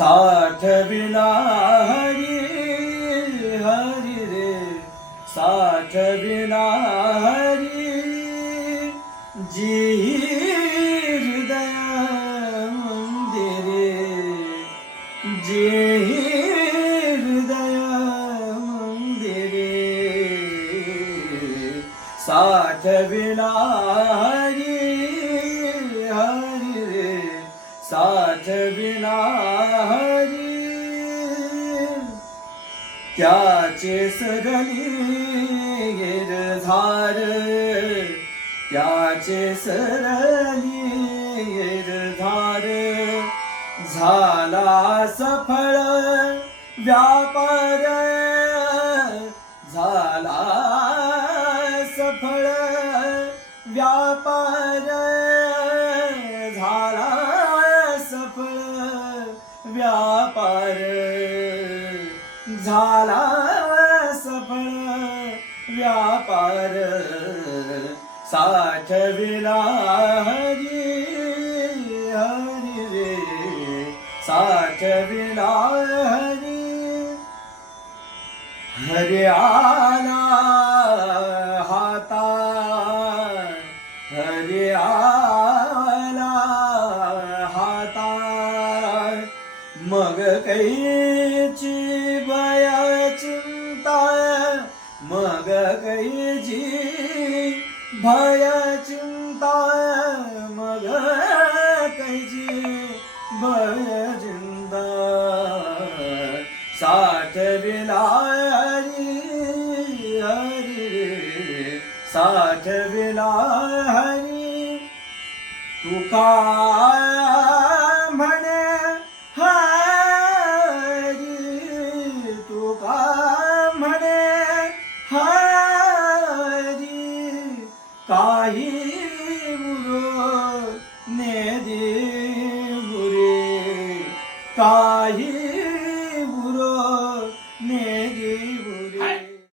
साठविला हरी हरी रे, साठविला हरी जी हृदय मंदिरे, जी हृदय मंदिरे, साठविला हरी हरी रे, साठविला हरी त्याचे सरली गिरधार, त्याचे सरली गिरधार, झाला सफळ व्यापार, झाला सफळ व्यापार, झाला सफळ व्यापार, झाला सफळ व्यापार, साठविला हरी हरी रे, साठविला हरी हरी आला हातात, हरी आला हातात, मग कैची बया चिंता, मग कैची भय चिंता, मग कैची भय चिंता, साठविला हरी हरी रे, साठविला हरी तुका म्हणे हरी, तुका म्हणे हरी काही उरो